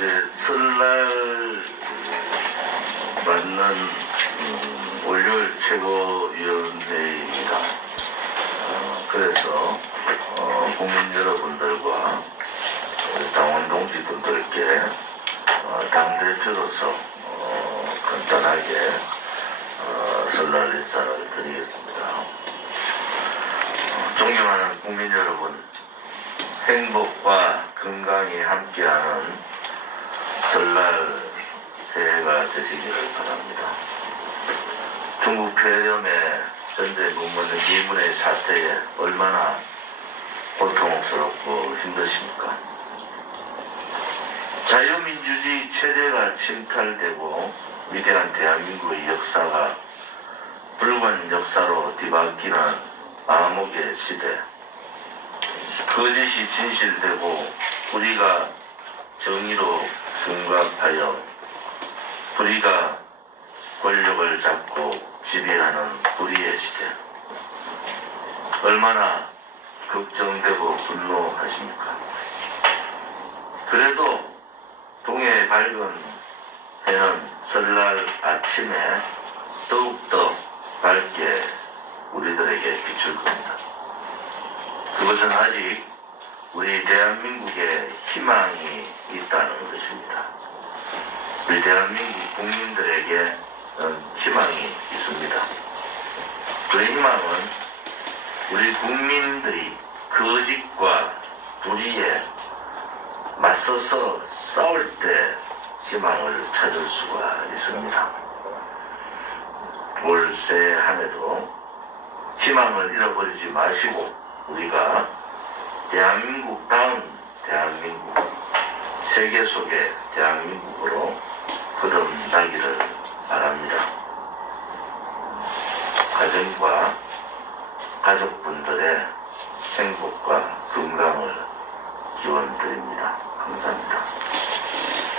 이제 설날 맞는 음, 월요일 최고위원회입니다. 어, 그래서 어, 국민 여러분들과 당원 동지분들께 어, 당대표로서 어, 간단하게 어, 설날 인사를 드리겠습니다. 어, 존경하는 국민 여러분, 행복과 건강이 함께하는 설날 새해가 되시기를 바랍니다. 중국 폐렴의 전대 문문의 미문의 사태에 얼마나 고통스럽고 힘드십니까? 자유민주주의 체제가 침탈되고 위대한 대한민국의 역사가 붉은 역사로 뒤바뀌는 암흑의 시대 거짓이 진실되고 우리가 정의로 승각하여 우리가 권력을 잡고 지배하는 불의의 시대 얼마나 걱정되고 분노하십니까? 그래도 동해 밝은 해는 설날 아침에 더욱더 밝게 우리들에게 비출 겁니다. 그것은 아직 우리 대한민국에 희망이 있다는 것입니다. 우리 대한민국 국민들에게 희망이 있습니다. 그 희망은 우리 국민들이 거짓과 불의에 맞서서 싸울 때 희망을 찾을 수가 있습니다. 올 새해 한 해도 희망을 잃어버리지 마시고 우리가 대한민국 다음 대한민국 세계 속의 대한민국으로 거듭나기를 바랍니다. 가정과 가족분들의 행복과 건강